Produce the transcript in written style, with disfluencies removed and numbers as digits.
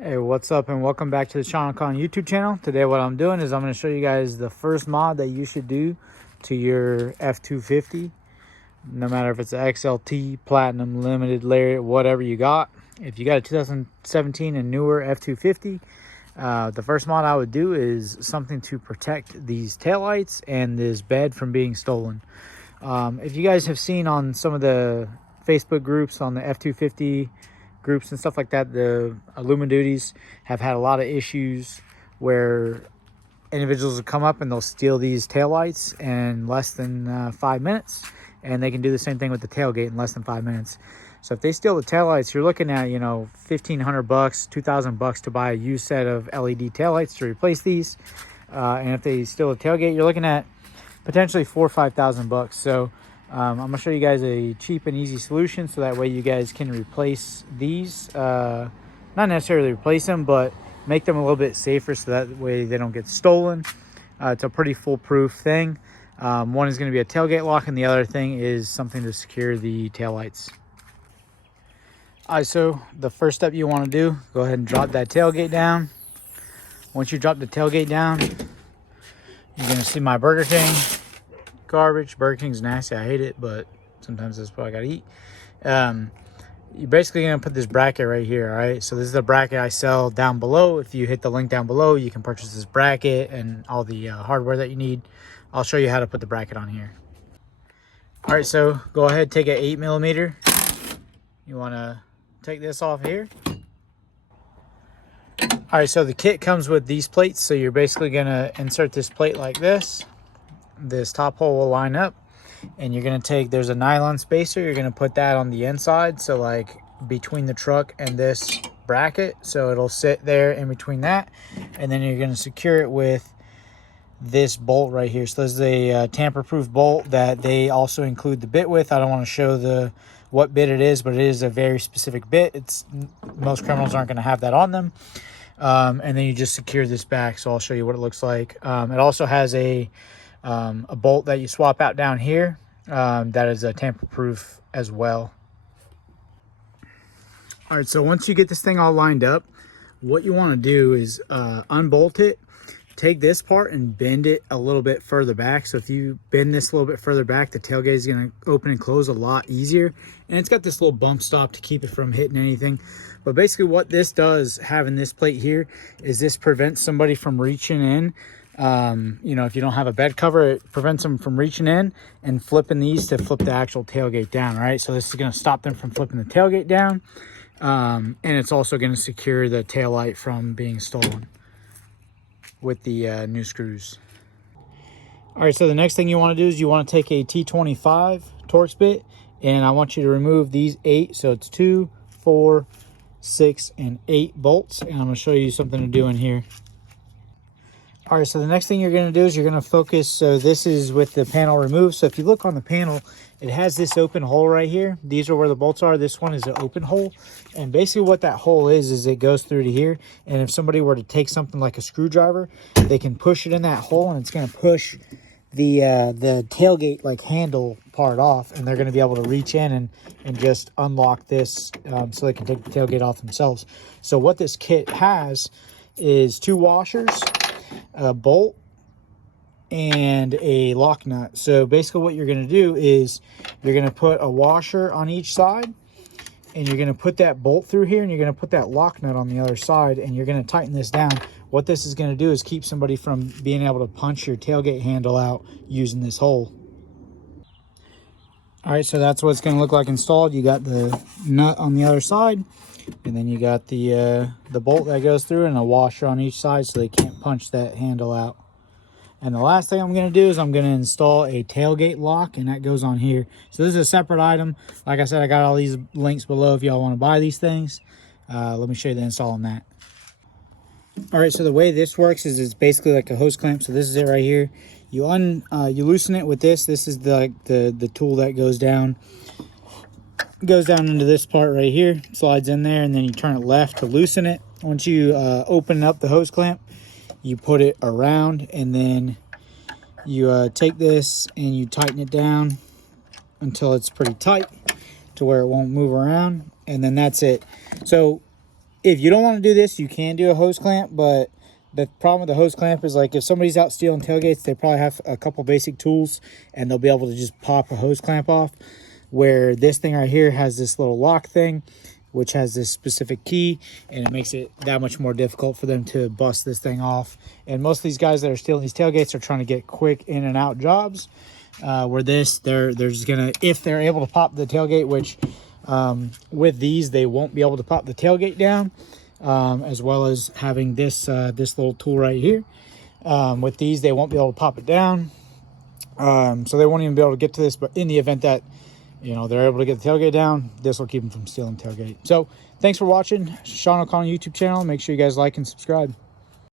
Hey, what's up and welcome back to the Sean Khan YouTube channel. Today what I'm doing is I'm going to show you guys the first mod that you should do to your F250. No matter if it's an XLT, Platinum, Limited, Lariat, whatever you got. If you got a 2017 and newer F250, the first mod I would do is something to protect these taillights and this bed from being stolen. If you guys have seen on some of the Facebook groups on the F250 groups and stuff like that, the Illumin have had a lot of issues where individuals will come up and they'll steal these taillights in less than 5 minutes, and they can do the same thing with the tailgate in less than 5 minutes. So if they steal the taillights, you're looking at, $1,500, $2,000 to buy a used set of LED taillights to replace these. And if they steal the tailgate, you're looking at potentially $4,000 or $5,000. So I'm gonna show you guys a cheap and easy solution so that way you guys can replace these, not necessarily replace them, but make them a little bit safer so that way they don't get stolen. It's a pretty foolproof thing. One is going to be a tailgate lock, and the other thing is something to secure the taillights. All right, so the first step you want to do, go ahead and drop that tailgate down. Once you drop the tailgate down, you're going to see my Burger King garbage. Burger King's nasty, I hate it, but sometimes that's what I gotta eat. You're basically gonna put this bracket right here. All right, so this is the bracket I sell down below. If you hit the link down below, you can purchase this bracket and all the hardware that you need. I'll show you how to put the bracket on here. All right, so go ahead, take an 8mm. You want to take this off here. All right, so the kit comes with these plates, so you're basically gonna insert this plate like this. This top hole will line up, and you're going to take, there's a nylon spacer, you're going to put that on the inside, so like between the truck and this bracket, so it'll sit there in between that. And then you're going to secure it with this bolt right here. So this is a tamper-proof bolt that they also include the bit with. I don't want to show what bit it is, but it is a very specific bit. Most criminals aren't going to have that on them. And then you just secure this back, so I'll show you what it looks like. It also has a bolt that you swap out down here, that is a tamper-proof as well. All right, so once you get this thing all lined up, what you want to do is unbolt it, take this part and bend it a little bit further back. So if you bend this a little bit further back, the tailgate is going to open and close a lot easier. And it's got this little bump stop to keep it from hitting anything. But basically what this does, having this plate here, is this prevents somebody from reaching in. If you don't have a bed cover, it prevents them from reaching in and flipping these to flip the actual tailgate down, right? So this is going to stop them from flipping the tailgate down. And it's also going to secure the taillight from being stolen with the new screws. All right, so the next thing you want to do is you want to take a T25 Torx bit, and I want you to remove these 8. So it's 2, 4, 6, and 8 bolts. And I'm going to show you something to do in here. All right, so the next thing you're going to do is you're going to focus. So this is with the panel removed. So if you look on the panel, it has this open hole right here. These are where the bolts are. This one is an open hole. And basically what that hole is it goes through to here. And if somebody were to take something like a screwdriver, they can push it in that hole, and it's going to push the tailgate like handle part off. And they're going to be able to reach in and just unlock this so they can take the tailgate off themselves. So what this kit has is 2 washers, a bolt, and a lock nut. So basically what you're going to do is you're going to put a washer on each side, and you're going to put that bolt through here, and you're going to put that lock nut on the other side, and you're going to tighten this down. What this is going to do is keep somebody from being able to punch your tailgate handle out using this hole. All right, so that's what it's going to look like installed. You got the nut on the other side, and then you got the bolt that goes through, and a washer on each side so they can't punch that handle out. And the last thing I'm going to do is I'm going to install a tailgate lock, and that goes on here. So this is a separate item. Like I said, I got all these links below if y'all want to buy these things. Let me show you the install on that. All right, so the way this works is it's basically like a hose clamp. So this is it right here. You loosen it with this. This is the tool that goes down into this part right here, slides in there, and then you turn it left to loosen it. Once you open up the hose clamp, you put it around, and then you take this and you tighten it down until it's pretty tight to where it won't move around, and then that's it. So If you don't want to do this, you can do a hose clamp, but the problem with the hose clamp is, like, if somebody's out stealing tailgates, they probably have a couple basic tools and they'll be able to just pop a hose clamp off. Where this thing right here has this little lock thing, which has this specific key, and it makes it that much more difficult for them to bust this thing off. And most of these guys that are stealing these tailgates are trying to get quick in and out jobs. Where this, they're just gonna, if they're able to pop the tailgate, which with these they won't be able to pop the tailgate down, as well as having this this little tool right here. With these, they won't be able to pop it down, so they won't even be able to get to this. But in the event that, you know, they're able to get the tailgate down, this will keep them from stealing tailgate. So thanks for watching Sean O'Connell YouTube channel. Make sure you guys like and subscribe.